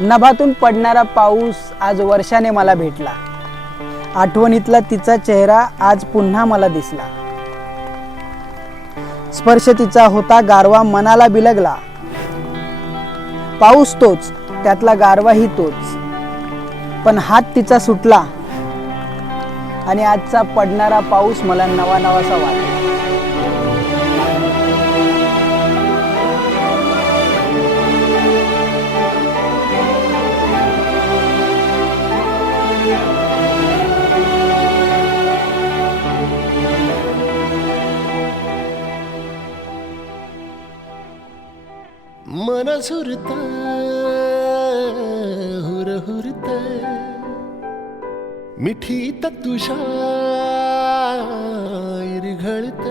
नभातून पडणारा पाऊस आज वर्षाने मला भेटला. आठवणीतला तिचा चेहरा आज पुन्हा मला दिसला. स्पर्श तिचा होता गारवा मनाला बिलगला. पाऊस तोच, त्यातला गारवाही तोच, पण हात तिचा सुटला आणि आजचा पडणारा पाऊस मला नवा नवासा वाटला. मन झुरत हुरहुरत मिठीत तुझ्या इरघळत